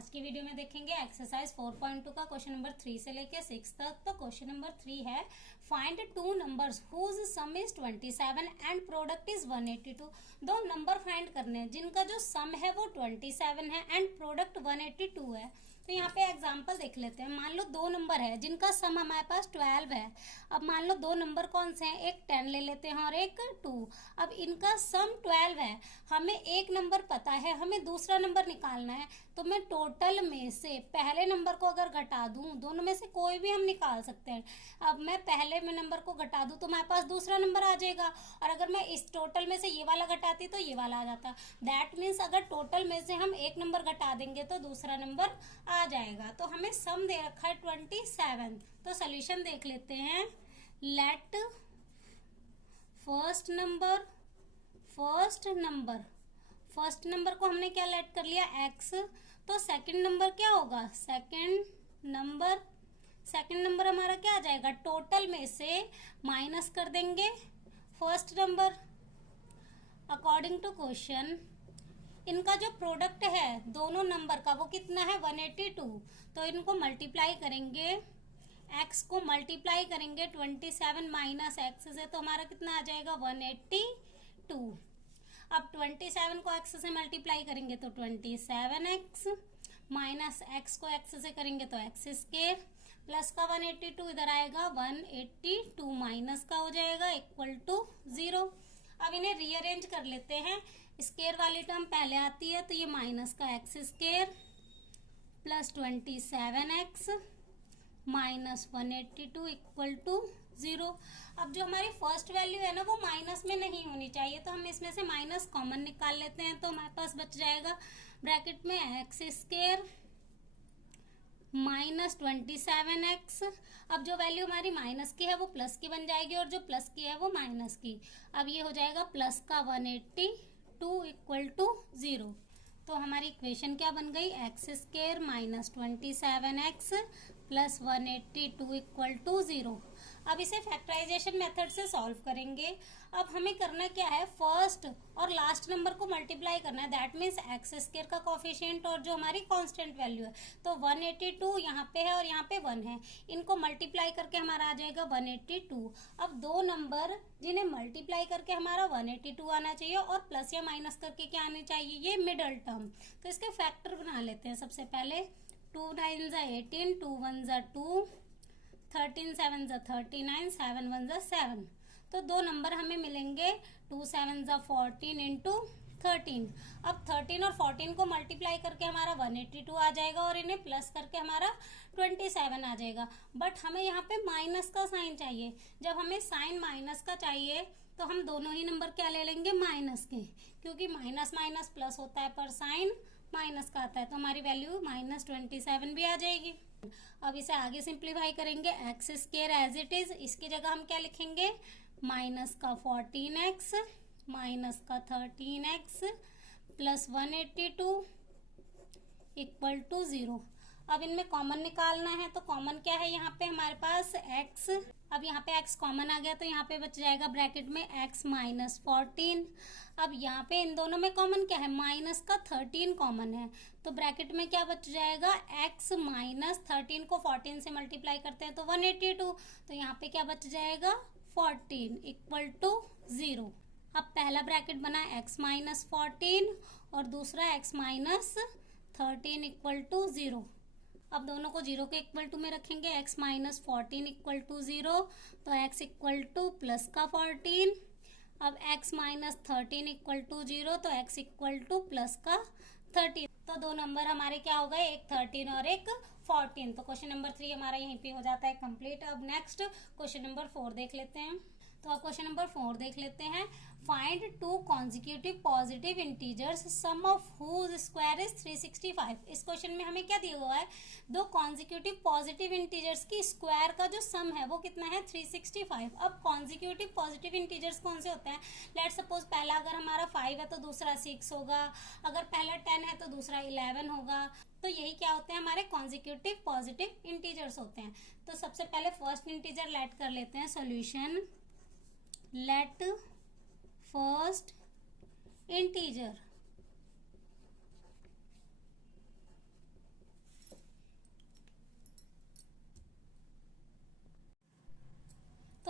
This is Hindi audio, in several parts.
आज की वीडियो में देखेंगे एक्सरसाइज 4.2 का क्वेश्चन नंबर 3 से लेके 6 तक। तो क्वेश्चन नंबर 3 है find two numbers whose sum is 27 and product is 182। दो नंबर फाइंड करने हैं जिनका जो सम है वो 27 है एंड प्रोडक्ट 182 है। तो यहाँ पे एग्जांपल देख लेते हैं। मान लो दो नंबर है जिनका सम हमारे पास 12 है। अब मान लो दो नंबर कौन से हैं, एक 10 ले लेते हैं और एक 2। अब इनका सम 12 है, हमें एक नंबर पता है, हमें दूसरा नंबर निकालना है। तो मैं टोटल में से पहले नंबर को अगर घटा दूं, दोनों में से कोई भी हम निकाल सकते हैं। अब मैं पहले में नंबर को घटा दूं तो हमारे पास दूसरा नंबर आ जाएगा, और अगर मैं इस टोटल में से ये वाला घटाती तो ये वाला आ जाता। दैट मीन्स अगर टोटल में से हम एक नंबर घटा देंगे तो दूसरा नंबर आ जाएगा। तो हमें सम दे रखा है 27। तो सोल्यूशन देख लेते हैं। लेट फर्स्ट नंबर को हमने क्या लेट कर लिया, x। तो सेकंड नंबर क्या होगा, सेकंड नंबर हमारा क्या आ जाएगा, टोटल में से माइनस कर देंगे first number. According to question इनका जो प्रोडक्ट है दोनों नंबर का वो कितना है, 182। तो इनको मल्टीप्लाई करेंगे, x को मल्टीप्लाई करेंगे 27 माइनस x से, तो हमारा कितना आ जाएगा 182। अब 27 को x से मल्टीप्लाई करेंगे तो 27x माइनस x को x से करेंगे तो x स्क्वायर प्लस का 182 इधर आएगा 182 माइनस का हो जाएगा इक्वल टू 0। अब इन्हें रीअरेंज कर लेते हैं। स्क्वायर वाली टर्म पहले आती है तो ये माइनस का x square plus 27x minus 182 equal to 0। अब जो हमारी फर्स्ट वैल्यू है ना वो माइनस में नहीं होनी चाहिए, तो हम इसमें से माइनस कॉमन निकाल लेते हैं। तो हमारे पास बच जाएगा ब्रैकेट में x स्क्वायर माइनस 27x। अब जो वैल्यू हमारी माइनस की है वो प्लस की बन जाएगी और जो प्लस की है वो माइनस की। अब ये हो जाएगा प्लस का 182 इक्वल टू 0। तो हमारी इक्वेशन क्या बन गई, x square minus 27x plus 182 equal to 0। अब इसे फैक्टराइजेशन मेथड से सॉल्व करेंगे। अब हमें करना क्या है, फर्स्ट और लास्ट नंबर को मल्टीप्लाई करना है। दैट मीन्स एक्स स्क्वायर का कोफिशिएंट और जो हमारी कांस्टेंट वैल्यू है, तो 182 यहाँ पे है और यहाँ पे 1 है, इनको मल्टीप्लाई करके हमारा आ जाएगा 182। अब दो नंबर जिन्हें मल्टीप्लाई करके हमारा 182 आना चाहिए और प्लस या माइनस करके क्या आने चाहिए, ये मिडल टर्म। तो इसके फैक्टर बना लेते हैं। सबसे पहले 2 9 18, 2 1 2, 13 7 39, 7 1 7। तो दो नंबर हमें मिलेंगे 2 7 14 इंटू 13। अब 13 और 14 को मल्टीप्लाई करके हमारा 182 आ जाएगा और इन्हें प्लस करके हमारा 27 आ जाएगा। बट हमें यहाँ पे माइनस का साइन चाहिए। जब हमें साइन माइनस का चाहिए तो हम दोनों ही नंबर क्या ले लेंगे, माइनस के, क्योंकि माइनस माइनस प्लस होता है पर साइन माइनस का आता है। तो हमारी वैल्यू माइनस 27 भी आ जाएगी। अब इसे आगे सिंप्लीफाई करेंगे, x square as it is, इसकी जगह हम क्या लिखेंगे, माइनस का 14x माइनस का 13x प्लस 182 इक्वल टू 0। अब इनमें कॉमन निकालना है, तो कॉमन क्या है यहाँ पे हमारे पास x। अब यहाँ पे x कॉमन आ गया तो यहाँ पे बच जाएगा ब्रैकेट में x माइनस 14। अब यहाँ पे इन दोनों में कॉमन क्या है, माइनस का 13 कॉमन है, तो ब्रैकेट में क्या बच जाएगा, x माइनस 13 को 14 से मल्टीप्लाई करते हैं तो 182। तो यहाँ पे क्या बच जाएगा 14 इक्वल टू 0। अब पहला ब्रैकेट बना x माइनस 14 और दूसरा x माइनस 13 इक्वल टू 0। अब दोनों को 0 के इक्वल टू में रखेंगे, x माइनस 14 इक्वल टू 0, तो x इक्वल टू प्लस का 14। अब x माइनस 13 इक्वल टू 0, तो x इक्वल टू प्लस का 13। तो दो नंबर हमारे क्या हो गए, एक 13 और एक 14। तो क्वेश्चन नंबर 3 हमारा यहीं पे हो जाता है कंप्लीट। अब नेक्स्ट क्वेश्चन नंबर 4 देख लेते हैं। तो अब क्वेश्चन नंबर 4 देख लेते हैं। Find two consecutive positive integers sum of whose square is 365। इस क्वेश्चन में हमें क्या दिया हुआ है, दो कॉन्जिक्यूटिव पॉजिटिव इंटीजर्स की स्क्वायर का जो सम है वो कितना है, 365। अब कॉन्जिक्यूटिव पॉजिटिव इंटीजर्स कौन से होते हैं, लेट सपोज पहला अगर हमारा 5 है तो दूसरा 6 होगा, अगर पहला 10 है तो दूसरा 11 होगा। तो यही क्या होते हैं, हमारे कॉन्जिक्यूटिव पॉजिटिव इंटीजर्स होते हैं। तो सबसे पहले फर्स्ट इंटीजर लेट कर लेते हैं। सॉल्यूशन लेट फर्स्ट इंटीजर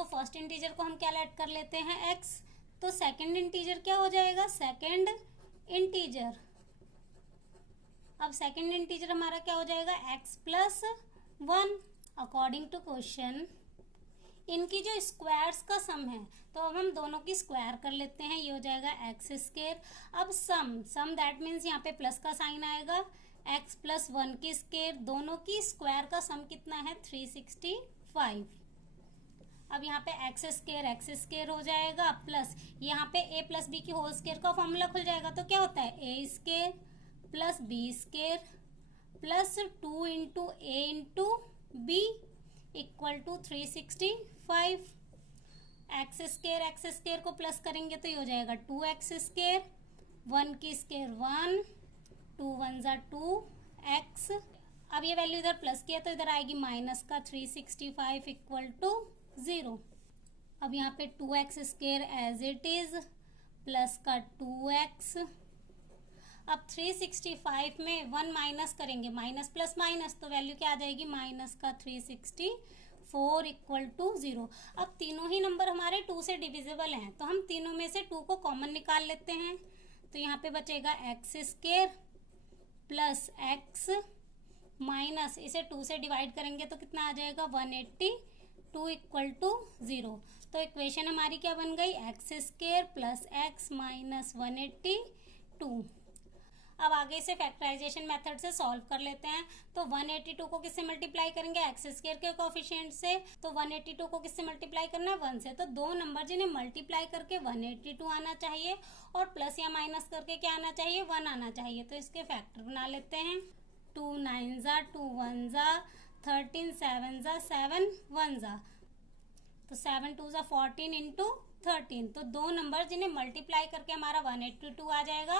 तो फर्स्ट इंटीजर को हम क्या ऐड कर लेते हैं x, तो सेकंड इंटीजर क्या हो जाएगा, सेकंड इंटीजर। अब सेकंड इंटीजर हमारा क्या हो जाएगा, x plus 1 according to question. इनकी जो स्क्वायर्स का सम है तो अब हम दोनों की स्क्वायर कर लेते हैं, ये हो जाएगा एक्स स्क्वायर। अब सम दैट मीन्स यहाँ पे प्लस का साइन आएगा, x प्लस 1 की स्क्वायर, दोनों की स्क्वायर का सम कितना है 365। अब यहाँ पे एक्स स्क्वायर हो जाएगा प्लस यहाँ पे a प्लस बी की होल स्क्वायर का फॉर्मूला खुल जाएगा, तो क्या होता है a square plus b square plus 2 into a into b equal to 365। X square को प्लस करेंगे तो ये हो जाएगा 2x स्क्वायर, 1 की स्क्वायर 1, 2 1 जा 2x। अब ये वैल्यू इधर प्लस किया तो इधर आएगी माइनस का 365 इक्वल टू 0। अब यहाँ पे 2x square as it is plus का 2x। अब 365 में 1 माइनस करेंगे, माइनस प्लस माइनस, तो वैल्यू क्या आ जाएगी माइनस का 364 इक्वल टू 0। अब तीनों ही नंबर हमारे 2 से डिविजिबल हैं, तो हम तीनों में से 2 को कॉमन निकाल लेते हैं। तो यहाँ पे बचेगा x square plus x minus इसे 2 से डिवाइड करेंगे तो कितना आ जाएगा 182 इक्वल टू 0। तो इक्वेशन हमारी क्या बन गई, x square plus x minus 182। अब आगे से फैक्टराइजेशन मेथड से सॉल्व कर लेते हैं। तो 182 को किससे मल्टीप्लाई करेंगे, एक्स स्क्वायर के कोफिशिएंट से, तो 182 को किससे मल्टीप्लाई करना है 1 से। तो दो नंबर जिन्हें मल्टीप्लाई करके 182 आना चाहिए और प्लस या माइनस करके क्या आना चाहिए 1 आना चाहिए। तो इसके फैक्टर बना लेते हैं, 2 9 जा 2 1 जा 13 7 जा 7 1 जा, तो 7 2 जा 14 इंटू 13। तो दो नंबर जिन्हें मल्टीप्लाई करके हमारा 182 आ जाएगा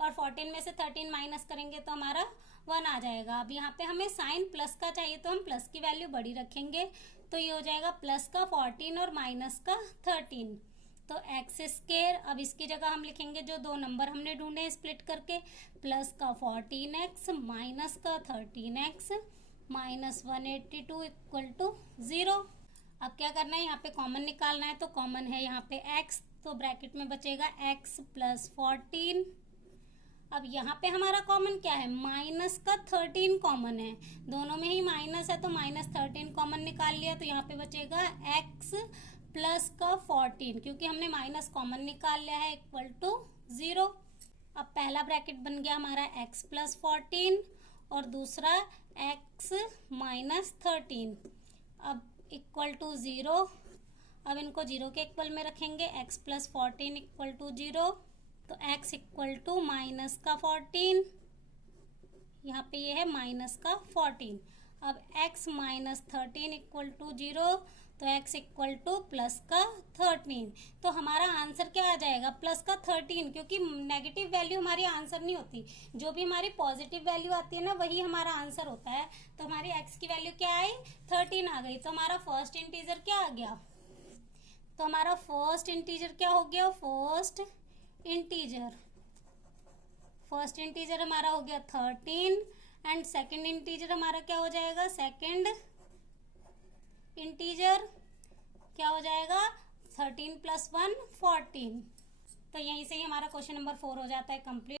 और 14 में से 13 माइनस करेंगे तो हमारा 1 आ जाएगा। अब यहाँ पे हमें साइन प्लस का चाहिए तो हम प्लस की वैल्यू बड़ी रखेंगे, तो ये हो जाएगा प्लस का 14 और माइनस का 13। तो एक्स स्क्वायर, अब इसकी जगह हम लिखेंगे जो दो नंबर हमने ढूंढे स्प्लिट करके, प्लस का 14x माइनस का 13x माइनस 182 इक्वल टू 0। अब क्या करना है, यहाँ पे कॉमन निकालना है, तो कॉमन है यहाँ पे x, तो ब्रैकेट में बचेगा x प्लस 14। अब यहाँ पे हमारा कॉमन क्या है, माइनस का 13 कॉमन है, दोनों में ही माइनस है तो माइनस 13 कॉमन निकाल लिया, तो यहाँ पे बचेगा x प्लस का 14, क्योंकि हमने माइनस कॉमन निकाल लिया है इक्वल टू 0। अब पहला ब्रैकेट बन गया हमारा x प्लस 14 और दूसरा x माइनस 13, अब इक्वल टू 0। अब इनको 0 के इक्वल में रखेंगे, x प्लस 14 इक्वल टू 0, तो x इक्वल टू माइनस का 14, यहाँ पे ये है माइनस का 14। अब x माइनस 13 इक्वल टू 0, तो x इक्वल टू प्लस का 13। तो हमारा आंसर क्या आ जाएगा, प्लस का 13, क्योंकि नेगेटिव वैल्यू हमारी आंसर नहीं होती, जो भी हमारी पॉजिटिव वैल्यू आती है ना वही हमारा आंसर होता है। तो हमारी x की वैल्यू क्या आई 13 आ गई, तो हमारा फर्स्ट इंटीजर क्या आ गया, तो हमारा फर्स्ट इंटीजर क्या हो गया, फर्स्ट इंटीजर हमारा हो गया 13 एंड सेकंड इंटीजर हमारा क्या हो जाएगा, सेकंड इंटीजर क्या हो जाएगा 13 प्लस 1 14। तो यहीं से ही हमारा क्वेश्चन नंबर 4 हो जाता है कंप्लीट।